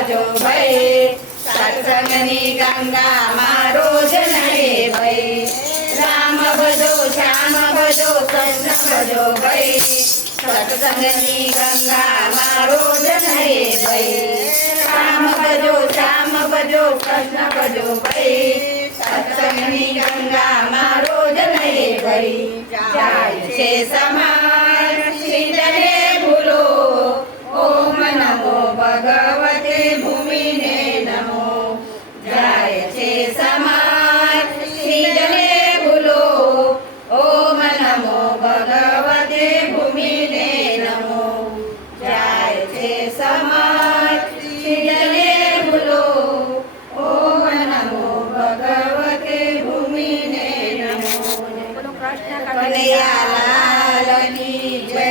ભજો ભાઈ સત્સંગની ગંગામાં રોજ નડે ભાઈ રામ ભજો શ્યામ ભજો કૃષ્ણ ભજો ભાઈ સત્સંગની ગંગામાં રોજ નડે ભાઈ રામ ભજો શ્યામ ભજો કૃષ્ણ ભજો ભાઈ સત્સંગની ગંગામાં રોજ નડે ભાઈ જાય છે સમાન શ્રીધરે ભૂલો ઓમ નમો ભગવતે ભૂમિને નમો જાય છે સમાન શ્રીજને ભૂલો ઓમ નમો ભગવતે ભૂમિને નમો જાય છે સમાન શ્રીજને ભૂલો ઓમ નમો ભગવતે ભૂમિને નમો કનૈયાલાલની જય.